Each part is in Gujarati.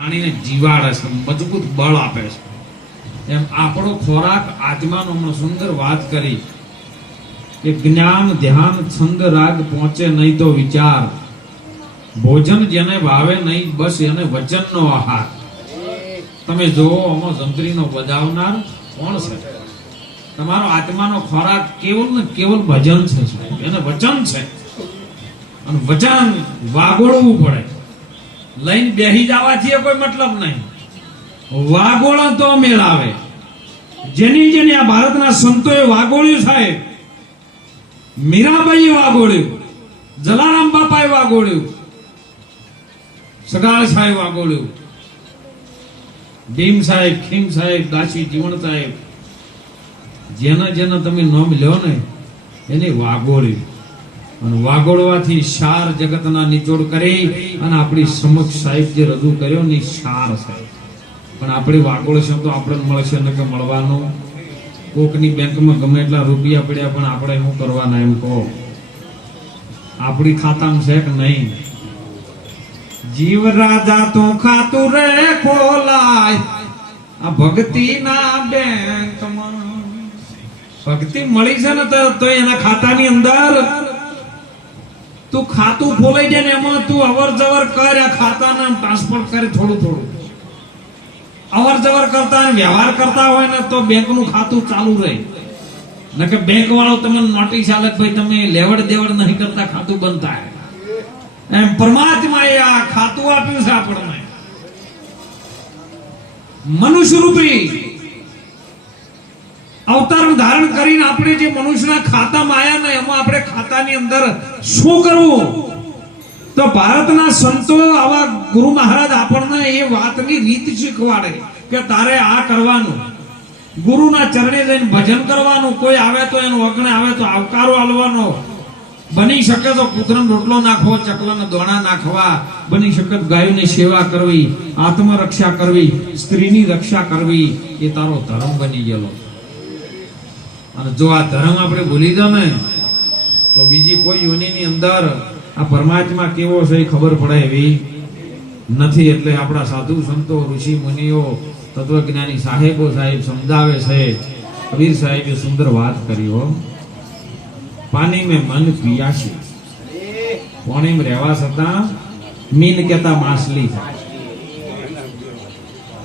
પ્રાણીને જીવાડે છે મજબૂત બળ આપે છે. એમ આપણો ખોરાક આત્માનો હમણાં સુંદર વાત કરી કે જ્ઞાન, ધ્યાન છંદ રાગ પહોંચે નહીં તો વિચાર. ભોજન જેને ભાવે નહીં, બસ એને વચનનો આહાર. તમે જોવો આમાં જંત્રીનો બજાવનાર કોણ છે? તમારો આત્માનો ખોરાક કેવલ ને કેવલ ભજન છે એને વચન છે. અને વચન વાગોળવું પડે. લઈને બેહી જવાથી કોઈ મતલબ નહીં. વાગોળો તો મેળાવે. જેની જેની આ ભારતના સંતોએ વાગોળ્યું સાહેબ, મીરાબાઈએ વાગોળ્યું, જલારામ બાપાએ વાગોળ્યું, સગાળ સાહેબ વાગોળ્યું. ભીમ સાહેબ, ખીમ સાહેબ, દાસી જીવણ સાહેબ, જેના જેના તમે નામ લ્યો ને, એને વાગોળ્યું. વાગોળવાથી સાર જગતના નિચોડ કરે અને આપણી સમક્ષ સાહેબ જે રજૂ કર્યો ને સાર સાહેબ પણ આપણે વાગોળશું તો આપણે મળશે, ને કે મળવાનું. કોકની બેંકમાં ગમે એટલા રૂપિયા પડ્યા પણ આપણે શું કરવાના એમ કહો. આપણી ખાતામાં છે કે નહીં? જીવ રાજા તો ખાતું રે ખોલાય. આ ભક્તિના બેંકમાં. ભક્તિ મળી છે ને તો એના ખાતાની અંદર તું ખાતું ખોલાઈ જાય ને એમાં તું અવર જવર કર, આ ખાતાને ટ્રાન્સફર કરે થોડું થોડું. અવર જવર કરતા વ્યવહાર કરતા હોય ને તો બેંકનું ખાતું ચાલુ રહે. ન કે બેંક વાળો તમને નોટિસ આલે ભાઈ તમે લેવડ દેવડ નહીં કરતા, ખાતું થાય. એમ એ આ ખાતું આપ્યું છે આપણને. મનુષ્ય રૂપી અવતાર ધારણ કરીને આપણે જે મનુષ્યના ખાતામાં માયા ને એમાં આપણે ખાતાની અંદર શું કરવું? તો ભારતના સંતો આવા ગુરુ મહારાજ આપણને એ વાતની રીત શીખવાડે કે તારે આ કરવાનું. ગુરુના ચરણે જઈને ભજન કરવાનું, કોઈ આવે તો એનું અગ્ને, આવે તો આવકારો આલવાનો. બની શકે તો કૂતરાનો રોટલો નાખવો, ચકલાને દોણા નાખવા, બની શકે તો ગાયોની સેવા કરવી, આત્મરક્ષા કરવી, સ્ત્રીની રક્ષા કરવી, એ તારો ધર્મ બની ગયેલો. અને જો આ ધર્મ આપણે ભૂલી જાવ ને તો બીજી કોઈ યોનિની અંદર આ પરમાત્મા કેવો છે એ ખબર પડે એવી નથી. એટલે આપણા સાધુ સંતો, ઋષિ મુનિઓ, તત્વજ્ઞાની સાહેબો સાહેબ સમજાવે છે. કબીર સાહેબે સુંદર વાત કરી હો. પાણી મેં મન પિયાસી પાણીમાં રહેવા છતાં મીન કેતા માછલી થાય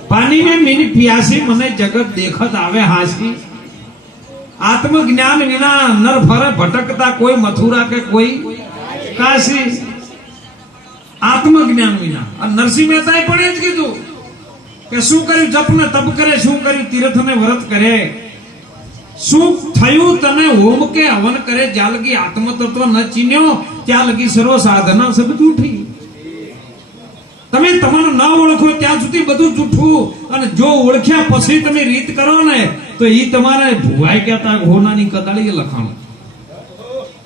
પાણી મેં મીન પિયાસી મને જગત દેખત આવે હાસી. આત્મજ્ઞાન વિના નર ફરે, ભટકતા કોઈ મથુરા કે કોઈ કાશી? આત્મજ્ઞાન વિના. નરસિંહ મહેતાએ પણ એ જ કીધું કે શું કર્યું? જપ ને તપ કરે, શું કર્યું? તીર્થ ને વ્રત કરે. શું થયું તને? હોમ કે હવન કરે? જ્યાં લગી આત્મ તત્વ ન ચીન્યો, ત્યાં લગી સર્વ સાધના સબ જૂઠી. તમે તમારું ન ઓળખો, ત્યાં સુધી બધું જૂઠું. અને જો ઓળખ્યા પછી તમે રીત કરો ને તો એ તમારે ભુવાઈ કહેતા હોનાની કદાળી લખાણ.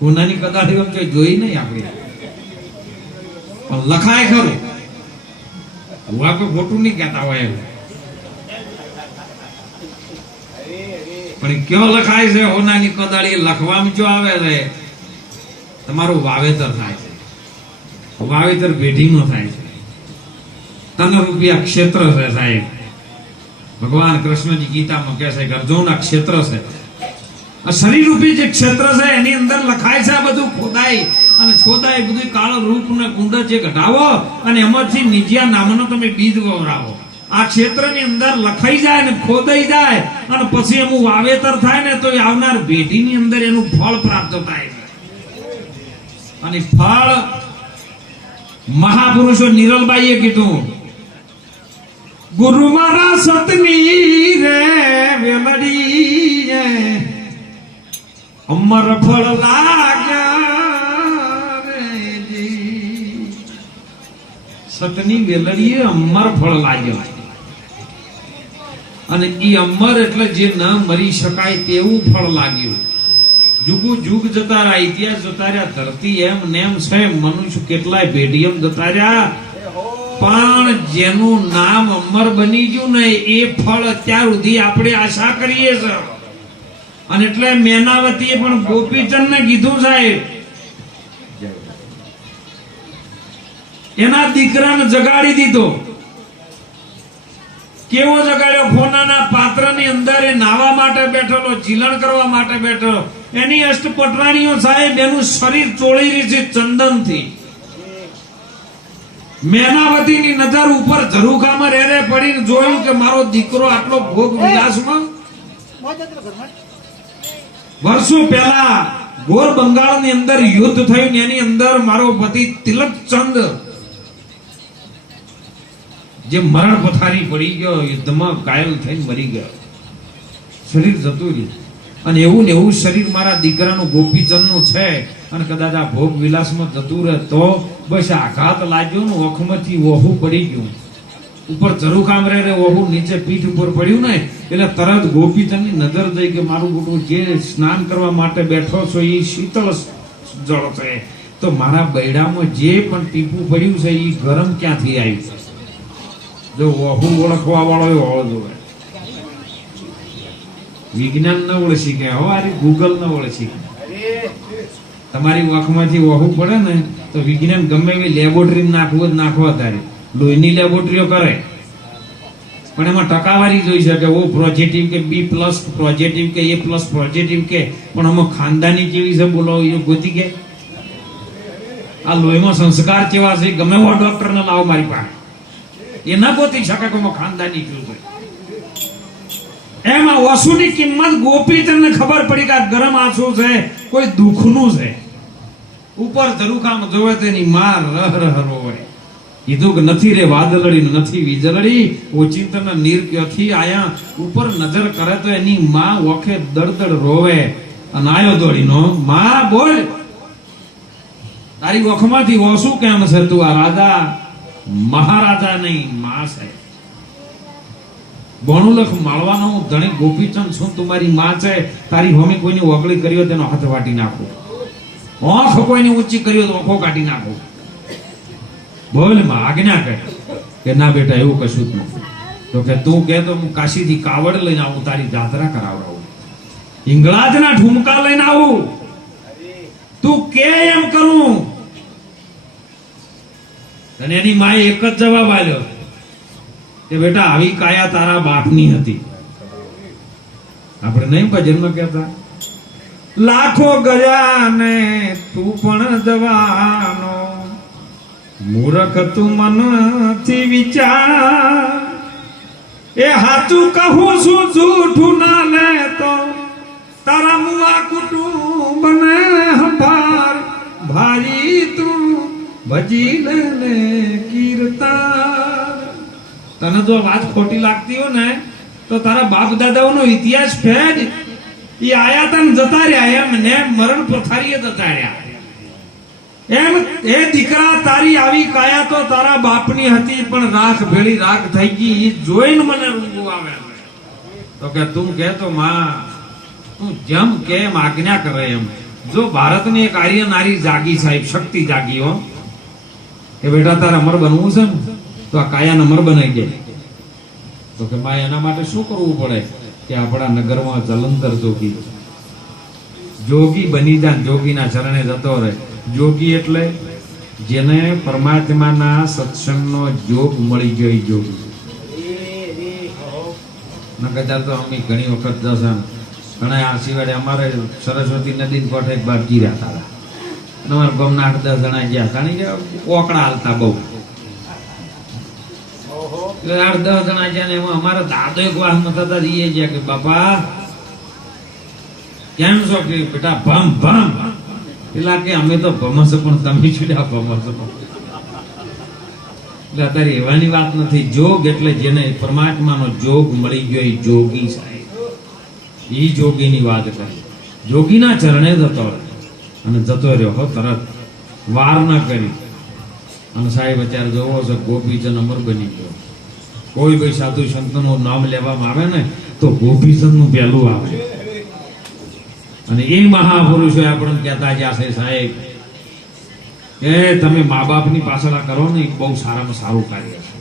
હોનાની કદાળી કે, જોઈ નહીં આપણે. પણ લખાય ખરું. ભુવા કોઈ ખોટું નહીં કહેતા હોય એવું પણ કયો લખાય છે હોનાની કદાળી લખવામાં જો આવે છે તમારું વાવેતર થાય છે. વાવેતર પેઢીમાં થાય છે. તન રૂપિયા ક્ષેત્ર છે સાહેબ. ભગવાન કૃષ્ણજી ગીતામાં કહે છે કે અર્જુનના ક્ષેત્ર છે. આ શરીર રૂપી જે ક્ષેત્ર છે, એની અંદર લખાય છે આ બધું ખોદાઈ. અને છોદાય બધું કાળો રૂપ ને ગુંડ જે ઘટાવો અને એમાંથી નિજિયા નામનો તમે બીજ વવરાવો. આ ક્ષેત્રની અંદર લખાઈ જાય ને ખોદાઈ જાય અને પછી એનું વાવેતર થાય ને તો આવનાર પેઢીની અંદર એનું ફળ પ્રાપ્ત થાય અને ફળ મહાપુરુષો નિરલબાઈએ કીધું ગુરુ મારા સતની રે વેલડી અમર ફળ લાગ્યા સતની વેલડીએ અમર ફળ લાગ્યો. અને એ અમર એટલે જે ન મરી શકાય તેવું ફળ લાગ્યું. જુગુ જુગ જતા રહ્યા, ઇતિહાસ જતા રહ્યા, ધરતી એમ નેમ છે મનુષ્ય કેટલાય ભેડિયમ જતા રહ્યા. પણ જેનું નામ અમર બની ગયું ને એ ફળ અત્યાર સુધી આપણે આશા કરીએ છે અને એટલે મેનાવતીએ પણ ગોપીચંદ ને કીધું સાહેબ, એના દીકરાને જગાડી દીધો. કેવો જગાડ્યો? ફોનાના પાત્રની અંદર એ નાવા માટે બેઠેલો જીલણ કરવા માટે બેઠેલો. એની અષ્ટપટરાણીઓ સાહેબ, એનું શરીર ચોળી રહી છે ચંદનથી. મેનાવતીની નજર ઉપર ઝરૂખામાં રેરે પડીને જોયું કે મારો દીકરો આટલો ભોગ વિલાસમાં? વર્ષો પહેલા ગોર બંગાળની અંદર યુદ્ધ થયું ને એની અંદર મારો પતિ તિલકચંદ જે મરણ પથારી પડી ગયો યુદ્ધમાં કાયમ થઈને મરી ગયો. શરીર જતું રહ્યું. અને એવું ને એવું શરીર મારા દીકરાનું ગોપીચંદનું છે. અને કદાચ આ ભોગ વિલાસમાં જતું રહે તો બસ આઘાત લાગ્યો ને ઓખમાંથી વહુ પડી ગયું. ઉપર ઝરૂખામ રહે રે વહુ નીચે પીઠ ઉપર પડ્યું ને, એટલે તરત ગોપીચંદની નજર જઈ કે મારું બેટું જે સ્નાન કરવા માટે બેઠો છો એ શીતળ જળ છે. તો મારા બૈડામાં જે પણ ટીપું પડ્યું છે એ ગરમ ક્યાંથી આવ્યું? જો વહુ ઓળખવા વાળો હોવો વિજ્ઞાન ન ઓળખી હવે આરી ગૂગલ ન ઓળખી તમારી વાંખમાંથી વહુ પડે ને, તો વિજ્ઞાન ગમે એવી લેબોરેટરી નાખવું જ નાખવા તારે. લોહીની લેબોરેટરીઓ કરે પણ એમાં ટકાવારી જોઈ શકે. ઓ પ્રોજેક્ટિવ કે બી પ્લસ પ્રોજેક્ટિવ કે એ પ્લસ પ્રોજેક્ટિવ કે. પણ આમાં ખાનદાની કેવી છે બોલો, એ ગોતી કે આ લોહીમાં સંસ્કાર કેવા છે? ગમે એવા ડોક્ટર ને લાવો મારી પાસે. એ ના ગોતી શકે કે ખાનદાની કેવું છે? એમાં વસુની કિંમત ગોપીચંદને ખબર પડી કે આ ગરમ આંસુ છે, કોઈ દુઃખનું છે. ઉપર ધરુકામ જોવે તેની માર રહ રહ રોવે. કીધું કે નથી રે વાદળડી નથી વીજળડી ઓચિંતન નીર આયા? ઉપર નજર કરે તો એની માં ઓખે દળદળ રોવે. અને આયો દોડીનો, માં, બોલ. તારી ઓખમાંથી ઓસું કેમ છે તું? આ રાજા મહારાજા નહીં માં છે. બોણુલખ માળવાનો હું ધણી ગોપીચંદ છું તમારી માં છે, તારી હોમી કોઈની ઓગળી કર્યો તેનો હાથ વાટી નાખો. આંખ કોઈની ઊંચી કર્યો તો આંખો કાઢી નાખો. બોલમાં આજ્ઞા કરે કે ના બેટા, એવું કશું જ નથી. તો કે તું કે તો હું કાશીથી કાવડ લઈને આવું, તારી જાત્રા કરાવડાવું. હિંગળાજના ઠુમકા લઈને આવું. તું કે એમ કરું? અને એની માએ એક જ જવાબ આલ્યો કે બેટા, આવી કાયા તારા બાપની હતી. આપણે નહીં ભજનમાં કહેતા? લાખો ગયા તું પણ જવાનો. મૂરખ તું મનથી વિચાર. એ હાચું કહું છું, જૂઠું ના લેતો તારા મુઆ કુટુંબ ને હંભાર. ભારી તું ભજી ને કીર્તાર તને જો વાત ખોટી લાગતી હોય ને, તો તારા બાપ દાદાઓનો ઇતિહાસ ફેજ એ આયા તને જતા રહ્યા, એમ ને મરણ પથારીએ જતા રહ્યા. એમ એ દીકરા તારી આવી કાયા તો તારા બાપની હતી, પણ રાખ ભેળી રાખ થઈ ગઈ. એ જોઈને મને રૂંગું આવે. તો કે તું કે તો માં, તું જેમ કે એમ આજ્ઞા કરે એમ. જો ભારતની એક આર્ય નારી જાગી સાહેબ, શક્તિ જાગી હો. કે બેટા તારે અમર બનવું છે ને? તો આ કાયાને અમર બનાવી દે તો કે માં એના માટે શું કરવું પડે? કે આપણા નગરમાં જલંધર જોગી જોગી બની જા, જોગીના ચરણે જતો રહે. જોગી એટલે જેને પરમાત્માના સત્સંગનો જોગ મળી ગયો જોગી. નકર તો અમે ઘણી વખત દર્શન ઘણા આ સિવાય અમારે સરસ્વતી નદી કોઠે એક બાર ગીર્યા હતા અમારા ગામના આઠ દસ જણા ગયા કારણ કે ઓકડા હાલતા બહુ. એટલે આઠ દસ જણા ગયા ને એમાં અમારા દાદો એક વાર થતા રહીએ ગયા કે, બાપા, કેમ છો? કે, બેટા, ભમ ભમ. પેલા કે, અમે તો ભમસો પણ તમે છૂટ્યા ભમસો એટલે અત્યારે એવાની વાત નથી. જોગ એટલે જેને પરમાત્માનો જોગ મળી ગયો એ જોગી સાહેબ. એ જોગીની વાત કરી. જોગીના ચરણે જતો રહ્યો. અને જતો રહ્યો હો તરત. વાર ન કરી. અને સાહેબ અત્યારે જોવો છો ગોપીચંદ અમર બની ગયો. કોઈ કોઈ સાધુ સંતનું નામ લેવામાં આવે ને, તો ગોપીચંદનું પહેલું આવે. અને એ મહાપુરુષો આપણને કહેતા જ્યાં છે સાહેબ, એ, તમે મા બાપની પાછળ આ કરો ને બહુ સારામાં સારું કાર્ય છે.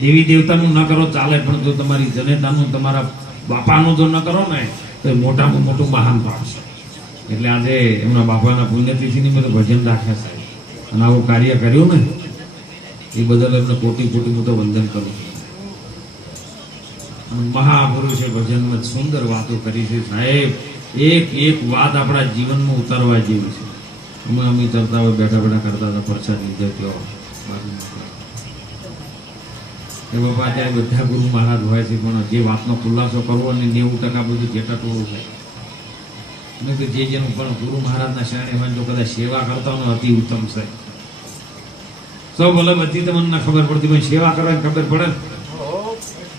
દેવી દેવતાનું ન કરો, ચાલે, પણ જો તમારી જનેતાનું, તમારા બાપાનું જો ન કરો ને, તો એ મોટામાં મોટું મહાન પાપ એટલે આજે એમના બાપાના પુણ્યતિથિ નિમિત્તે ભજન રાખ્યા સાહેબ. અને આવું કાર્ય કર્યું ને એ બદલ એમને કોટી કોટી હું તો વંદન કરું મહાપુરુષે ભજનમાં સુંદર વાતો કરી છે, સાહેબ. એક એક વાત આપણા જીવનમાં ઉતારવા જેવી છે. અમે અમે કરતા હોય, બેઠા બેઠા કરતા હતા, પરસાદ લીધો કયો એ બાપા અત્યારે બધા ગુરુ મહારાજ હોય છે, પણ જે વાતનો ખુલાસો કરવો અને નેવું ટકા બધું જેટા ટોળું થાય મેં કીધું જે જેનું પણ ગુરુ મહારાજના શરણે હોય જો કદાચ સેવા કરતા હોય અતિ ઉત્તમ છે સૌ ભલે બધી તમને ના ખબર પડતી પણ સેવા કરવાની ખબર પડે.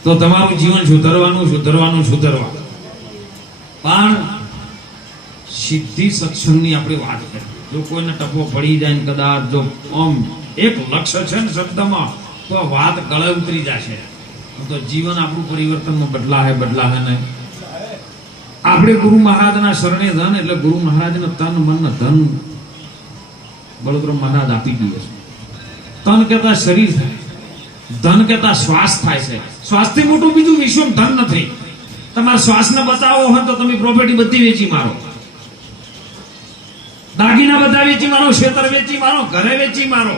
તો તમારું જીવન સુધરવાનું સુધરવાનું સુધરવા પણ સિદ્ધિ સત્સંગની આપણે વાત કરીએ જો કોઈને ટપો પડી જાય ને કદાચ જો આમ એક લક્ષ્ય છે ને શબ્દમાં, તો વાત ગળે ઉતરી જશે. તો જીવન આપણું પરિવર્તનમાં બદલાહે બદલાહે નહીં. આપણે ગુરુ મહારાજના શરણે ધન, એટલે ગુરુ મહારાજને તન મન ધન બળોતરમ મહારાજ આપી દઈએ છે. તન કહેતા શરીર થાય. ધન કહેતા શ્વાસ થાય છે. શ્વાસથી મોટું બીજું વિશ્વ ધન નથી. તમારા શ્વાસને બચાવવો હોય તો તમે પ્રોપર્ટી બધી વેચી મારો. દાગીના બધા વેચી મારો ક્ષેત્ર વેચી મારો, ઘરે વેચી મારો.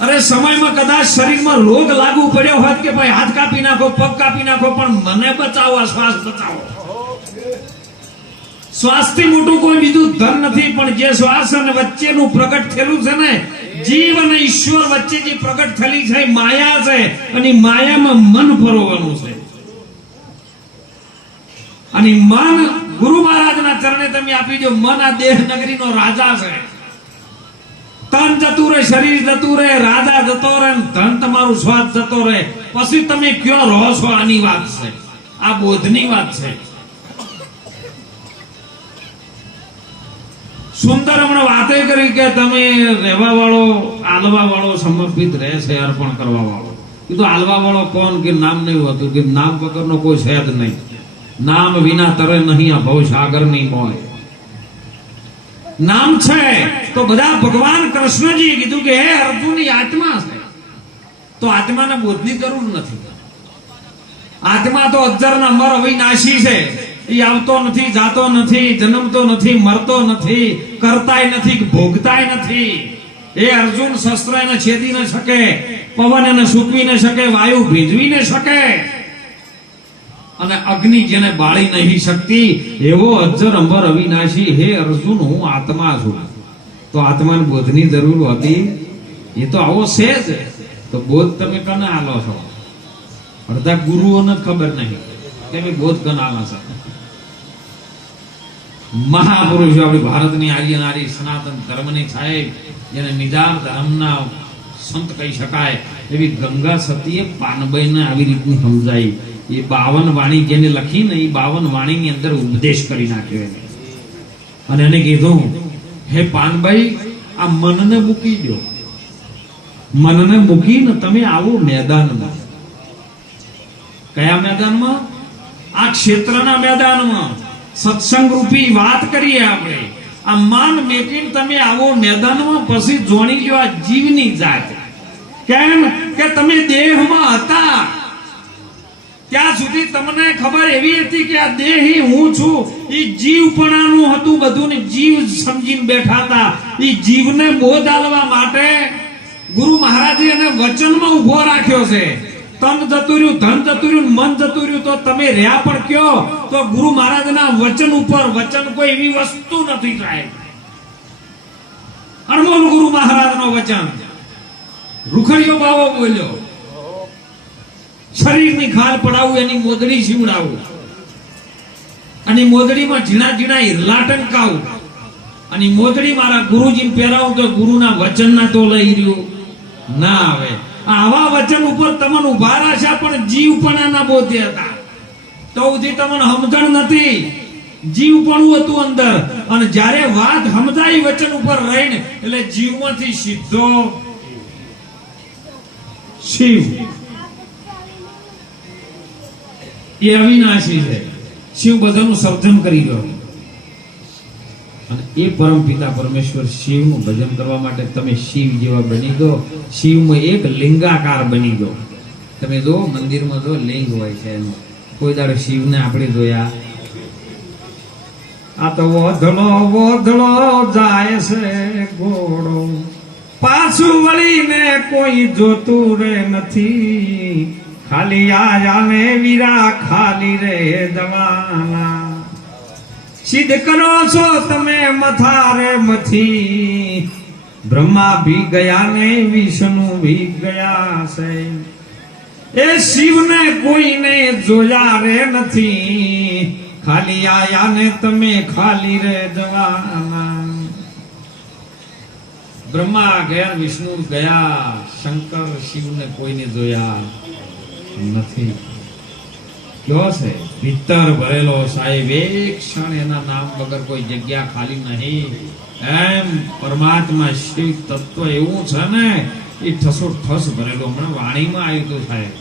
અરે સમયમાં કદાચ શરીરમાં રોગ લાગુ પડ્યો હોત કે ભાઈ હાથ કાપી નાખો, પગ કાપી નાખો, પણ મને બચાવો, આ શ્વાસ બચાવો. શ્વાસથી મોટું કોઈ બીજું ધન નથી, પણ જે શ્વાસ અને વચ્ચેનું પ્રગટ થયેલું છે ને જીવ અને ઈશ્વર વચ્ચે જે પ્રગટ થયેલી છે માયા છે અને માયામાં મન ફરોવાનું છે. અને મન ગુરુ મહારાજના ચરણે તમે આપી દો, મન આ દેહ નગરીનો રાજા છે. તન જતું રહે શરીર જતું રહે રાજા જતો રહે ધન તમારું સ્વાદ જતો રહે પછી તમે કયો રહો છો આની વાત છે. આ બોધની વાત છે. સુંદર હમણાં વાતે કરી કે તમે રહેવા વાળો આલવા વાળો સમર્પિત રહેશે અર્પણ કરવા વાળો કીધું આલવા વાળો કોણ કે નામ નહીં હોતું, કે નામ વગરનો કોઈ છે નહીં. નામ વિના તરે નહીં, આ ભવ સાગર નહીં મોય. નામ છે, તો બધા ભગવાન કૃષ્ણજી કીધું કે હે અર્જુનની આત્મા છે. તો આત્માને બોધની જરૂર નથી. આત્મા તો અજર ના અમર અવિનાશી છે. એ આવતો નથી, જાતો નથી, જન્મતો નથી, મરતો નથી, કરતાય નથી, ભોગતાય નથી. એ અર્જુન શસ્ત્ર એને છેદી ન શકે, પવન એને સૂકવી ન શકે, વાયુ ભીજવી ન શકે. અને અગ્નિ જેને બાળી નહીં શકતી, એવો અજર અંબર અવિનાશી, હે અર્જુન, હું આત્મા છું. તો આત્માને બોધની જરૂર હતી. એ તો આવો છે જ. તો બોધ તમે કને આલો છો? અડધા ગુરુઓને ખબર નહીં. કે ભાઈ બોધ કને આલા મહાપુરુષો આપણી ભારતની આર્ય નારી સનાતન ધર્મની સાહેબ જેને નિદાર ધર્મના સંત કહી શકાય, એવી ગંગા સતીએ પાનબાઈને આવી રીતની સમજાવી એ બાવન વાણી જેને લખી એ બાવન વાણીની અંદર ઉપદેશ કરી નાખ્યો એને. અને એને કીધું, હે પાનભાઈ, આ મનને મૂકી દો મનને મૂકીને તમે આવો મેદાનમાં. કયા મેદાનમાં? આ ક્ષેત્રના મેદાનમાં સત્સંગ રૂપી વાત કરીએ આપણે. આ માન મેકીને તમે આવો મેદાનમાં પછી જોણી લ્યો આ જીવની જાત. કેમ કે તમે દેહમાં હતા. ત્યાં સુધી તમને ખબર એવી હતી કે આ દેહ હું છું. એ જીવપણાનું હતું બધું ને જીવ સમજીને બેઠા હતા. એ જીવને બોધ આલવા માટે ગુરુ મહારાજે એને વચનમાં ઊભો રાખ્યો છે. તન જતું રહ્યું ધન જતું રહ્યું મન જતું રહ્યું તો તમે રહ્યા પણ કયો? તો ગુરુ મહારાજના વચન ઉપર, વચન કોઈ એવી વસ્તુ નથી સાહેબ. અણમોલ ગુરુ મહારાજનો વચન. રૂખડીયો બાવો બોલ્યો. શરીરની ખાલ પડાવું, એની મોદડી સીવડાવું અને મોદડીમાં ઝીણા ઝીણા હિરલા અને મોદડી મારા ગુરુજીને પહેરાવું, તો ગુરુના વચનના તો લઈ રહ્યું. ના આવે. આવા વચન ઉપર તમને ઊભા રાખ્યા પણ જીવ પણ એના બોધે હતા. તો સુધી તમને સમજણ નથી. જીવ પણ હતું અંદર. અને જ્યારે વાત સમજાય વચન ઉપર રહીને, એટલે જીવમાંથી સીધો શિવ. એ અવિનાશી છે. શિવ બધાનું સર્જન કરી ગયો. અને એ પરમ પિતા પરમેશ્વર શિવનું ભજન કરવા માટે તમે શિવ જેવા બની ગયો. શિવમાં એક લિંગાકાર બની ગયો. તમે જો મંદિરમાં જો લિંગ હોય છે એનું. કોઈ દાડો શિવને આપણે જોયા. આ તો વધળો વધળો જાય છે ઘોડો. પાછું વળીને કોઈ જોતું રે નથી. ખાલી આ જાને વીરા ખાલી રે દવાના. સિદ્ધ કરો છો તમે મથારે મથી. બ્રહ્મા ભી ગયા ને, વિષ્ણુ ભી ગયા છે. એ શિવને કોઈને જોયા રે નથી. ખાલી આયા ને તમે ખાલી રે જવાના. બ્રહ્મા ગયા, વિષ્ણુ ગયા, શંકર શિવને કોઈને જોયા નથી. કયો છે. ભીતર ભરેલો સાહેબ એક ક્ષણ એના નામ વગર કોઈ જગ્યા ખાલી નહીં. એમ પરમાત્મા શિવ તત્વ એવું છે ને, એ ઠસો ઠસ ભરેલો. હમણાં વાણીમાં આવ્યું હતું સાહેબ.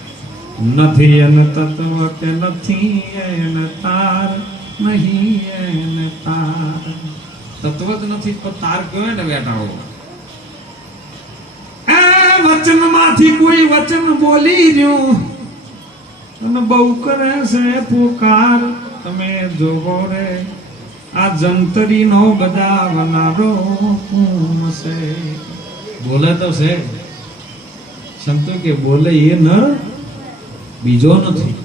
નથી એન તત્વ કે નથી એન તાર, નહીં એન તાર. તત્વ જ નથી પણ તાર કયો ને બેઠાઓ એ વચનમાંથી કોઈ વચન બોલી રહ્યું. અને બહુ કરે છે પોકાર. તમે જોવો રે આ જંતરી નો બધા કોણ છે? બોલે તો છે. સંતો કે બોલે એ ન બીજો નથી.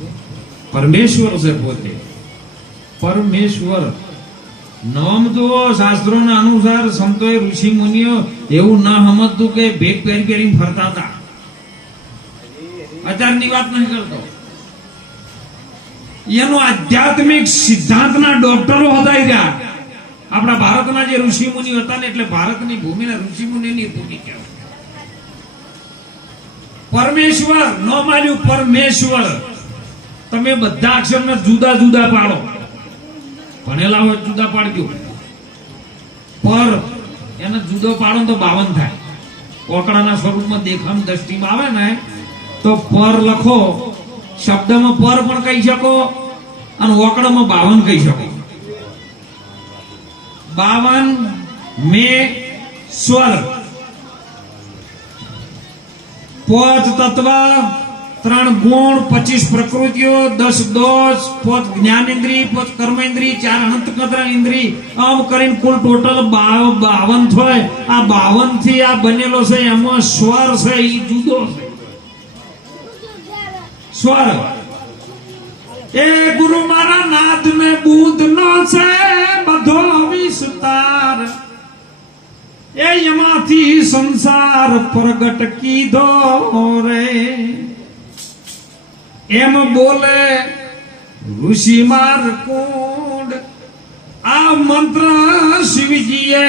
પરમેશ્વર છે પોતે. પરમેશ્વર. નામ જુઓ શાસ્ત્રોના અનુસાર સંતોએ ઋષિ મુનિઓ એવું ના સમજતું કે ભેગ પહેરી પહેરી ફરતા હતા. અત્યારની વાત નહીં કરતો. એનો આધ્યાત્મિક સિદ્ધાંતના ડોક્ટરો હતા રહ્યા. આપણા ભારતના જે ઋષિ મુનિ હતા ને, એટલે ભારતની ભૂમિને ઋષિ મુનિની ભૂમિ કહેવાય. પરમેશ્વર, ન માન્યું પરમેશ્વર. તમે બધા અક્ષરને જુદા જુદા પાડો. ભણેલા હોય જુદા પાડજો. પર એને જુદો પાડો તો બાવન થાય. કોકડાના સ્વરૂપમાં દેખામ દ્રષ્ટિમાં આવે ને, તો પર લખો. શબ્દમાં પર પણ કહી શકો અને ઓકડામાં બાવન કહી શકો. બાવન મે સ્વર. પોચ તત્વ ત્રણ ગુણ, પચીસ પ્રકૃતિઓ, દસ દોષ ઇન્દ્રી પોત કર્મ કર્મેન્દ્રિય, ચાર અંતકત્ર ઇન્દ્રિય. આમ કરીને કુલ ટોટલ બાવન થાય. આ બાવનથી આ બનેલો છે, એમાં સ્વર છે એ જુદો છે. સ્વર એ ગુરુ મારા નાદ મે બુદ્ધ નો છે, બધો વિસ્તાર. એ એમાંથી સંસાર પ્રગટ કીધો રે. એમ બોલે ઋષિ માર કુંડ આ મંત્ર શિવજીએ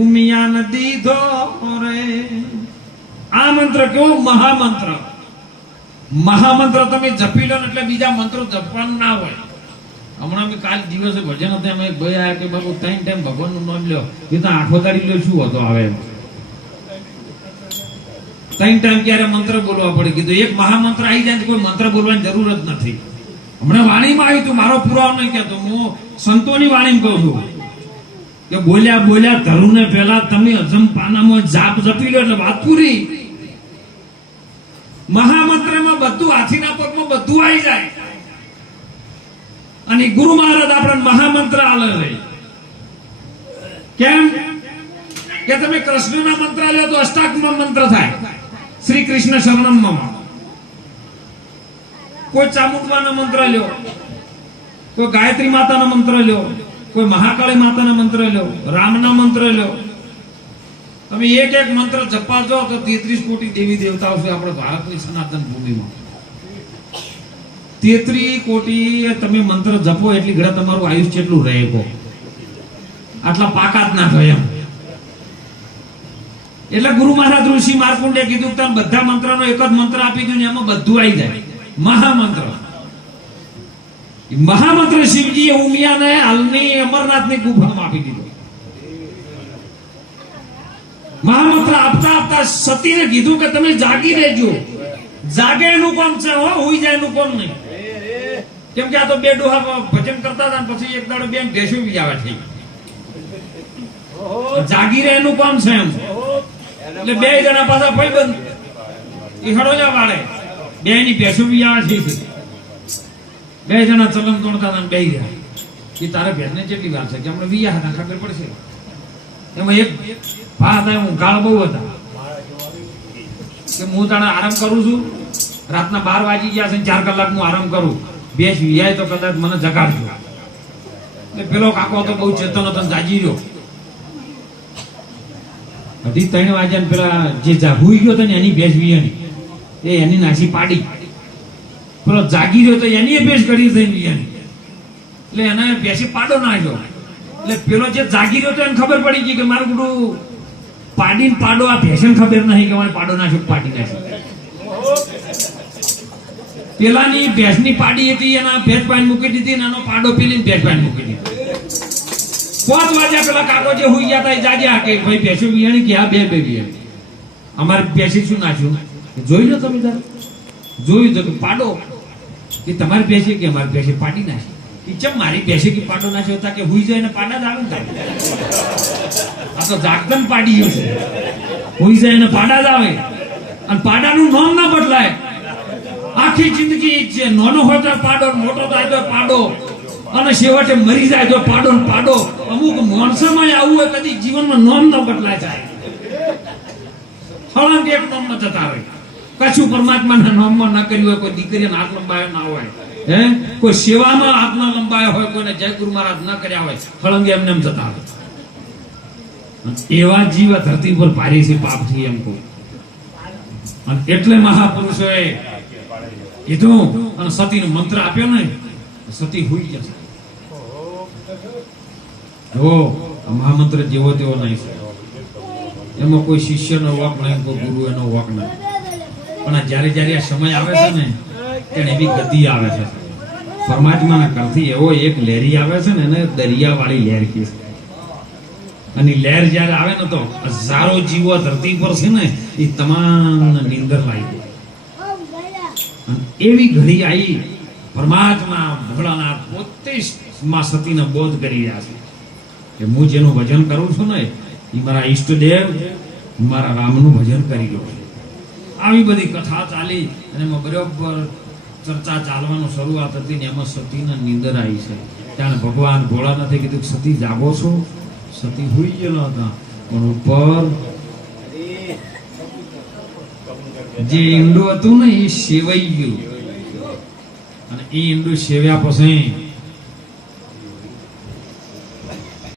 ઉમિયાન દીધો રે. આ મંત્ર કેવો મહામંત્ર? મહામંત્ર તમે જપી લો એટલે બીજા મંત્રો જપવાનું ના હોય. હમણાં અમે કાલ દિવસે ભજન હતા અમે ભાઈ આવ્યા કે બાબુ ત્રણ ટાઈમ ભગવાનનું નામ લ્યો. એ તો આંખો દાડી લ્યો, શું હતો આવે ત્રણ ટાઈમ ક્યારે મંત્ર બોલવા પડે? કીધું, એક મહામંત્ર આવી જાય તો કોઈ મંત્ર બોલવાની જરૂર જ નથી. હમણાં વાણીમાં આવ્યું તું, મારો પુરાવો નહીં કહેતો. હું સંતોની વાણી કહું છું કે બોલ્યા બોલ્યા ધરુને પહેલા તમે અજમ પાનામાં જાપ જપી લો એટલે વાત પૂરી. મહામંત્રમાં બધું હાથીના પગમાં બધું આવી જાય. અને ગુરુ મહારાજ આપણને મહામંત્ર આલે કેમ? કે તમે કૃષ્ણના મંત્ર લ્યો તો અષ્ટાંગમાં મંત્ર થાય. શ્રી કૃષ્ણ શરણમમાં કોઈ ચામુંડમાના મંત્ર લ્યો કોઈ ગાયત્રી માતાનો મંત્ર લ્યો કોઈ મહાકાળી માતાના મંત્ર લ્યો રામના મંત્ર લ્યો તમે એક એક મંત્ર જપા જો તો તેત્રીસ કોટી દેવી દેવતાઓ છે આપણે ભારતની સનાતન ભૂમિમાં. તેત્રી કોટી તમે મંત્ર જપો એટલી ઘડા તમારું આયુષ્ય એટલું રહે કો આટલા પાકા ના થયા એટલે ગુરુ મહારાજ ઋષિ માર્કુંડે કીધું તમે બધા મંત્રનો એક જ મંત્ર આપી દો ને એમાં બધું આવી જાય. મહામંત્ર. મહામંત્ર શિવજીએ ઉમિયાને હાલની અમરનાથની ગુફામાં આપી દીધો. મહામંત્ર આપતા આપતા સતીને કીધું કે તમે જાગી રહેજો. જાગે એનું કોમ છે, હો, હુઈ જાય એનું કોમ નહીં. કેમ કે આ તો બે ડોહા ભજન કરતા હતા પછી એક દાડો બેન ભેસું બી આવે છે. જાગી રહે એનું કોમ છે એમ. એટલે બે જણા પાછા ભાઈબંધ એ હડોજા વાળે. બે ની ભેસું બી આવે છે. બે જણા ચલમ તોડતા હતા બે રહ્યા. એ તારે ભેંસને કેટલી વાર છે? કે હમણાં વિયા હતા ખબર પડશે? એમાં એક ભા હતા હું ગાળ બહુ હતા. કે હું તાણે આરામ કરું છું, રાતના બાર વાગી ગયા છે ચાર કલાકનું આરામ કરું. ભેંસ વિયાય તો કદાચ મને જગાડજો. એટલે પેલો કાકો તો બહુ ચેતન હતો જાજી રહ્યો. અઢી ત્રણ વાગ્યા પેલા જે જાગુઈ ગયો હતો ને એની ભેંસ વિયાની એ એની નાસી પાડી. પેલો જાગી રહ્યો તો એની ભેંસ કરી થઈ વિયાની એટલે એને ભેંસી પાડો નાખ્યો. એટલે પેલો જે જાગી રહ્યો તો એને ખબર પડી ગઈ કે મારું બધું પાડીને પાડો આ ફેશન ખબર નહીં કે મારે પાડો નાખ્યો પાડી નાખ્યો પેલાની ભેંસની પાડી હતી, એના ભેંસ પાણી મૂકી દીધી એનો પાડો પેલી ભેંસ પાણી મૂકી દીધો. પાંચ વાગ્યા પેલા કાકો જે હુઈ ગયા હતા એ જાગ્યા કે ભાઈ ભેંસું વિયાણી કે આ બે બે વિયાણી અમારે ભેંસી શું નાખ્યું? જોઈ લો તમે જોયું તો પાડો. કે તમારી ભેંસી કે અમારી ભેંસી પાડી નાખી? ચમ મારી ભેંસી કે પાડો ના હતા કે હુઈ જાય ને પાડા જ આવે આ તો જાગતન પાડી ગયો છે. હુઈ જાય ને પાડા જ આવે. અને પાડાનું નામ ના બદલાય. આખી જિંદગી જે નાનો હોય તો પાડો મોટો થાય તો પાડો. અને છેવટે મરી જાય તો પાડો ને પાડો. અમુક માણસોમાં આવું હોય, કદી જીવનમાં નામ ન બદલાય જાય. હળંગ એક નામમાં જતા રહે કશું પરમાત્માના નામમાં ન કર્યું હોય, કોઈ દીકરીને હાથ લંબાયો ના હોય. હે? કોઈ સેવામાં હાથ ના લંબાયો હોય, કોઈને જય મહારાજ ન કર્યા હોય, ફળંગે એમને એમ જતા આવે એવા જીવ ધરતી પર ભારી છે પાપથી એમ કોઈ. એટલે મહાપુરુષોએ કીધું, અને સતીનો મંત્ર આપ્યો ને, સતી હુઈ જશે. જો મહામંત્ર જેવો તેવો નહીં એમાં કોઈ શિષ્યનો વાક નહીં, કોઈ ગુરુ એનો વાક નહીં. પણ જ્યારે જ્યારે આ સમય આવે છે ને, ત્યારે એવી ગતિ આવે છે. પરમાત્માના કરથી એવો એક લહેરી આવે છે ને, એને દરિયાવાળી લહેર કહે છે. અને લહેર જ્યારે આવે ને તો હજારો જીવો ધરતી પર છે ને એ તમામ નીંદર લાગી એવી ઘડી આવી પરમાત્મા ભોળાનાથ પોતે માં સતીને બોધ કરી રહ્યા છે. કે હું જેનું ભજન કરું છું ને એ મારા ઈષ્ટદેવ મારા રામનું ભજન કરી રહ્યો છે. આવી બધી કથા ચાલી અને એમાં બરોબર ચર્ચા ચાલવાનું શરૂઆત હતી ને એમાં સતીને નીંદર આવી છે. ત્યાં ભગવાન ભોળાનાથે કીધું કે, સતી, જાગો છો? સતી હોઈ ગયેલા હતા, પણ ઉપર જે ઈંડું હતું ને, એ સેવાઈ ગયું. અને એ ઈંડું સેવ્યા પછી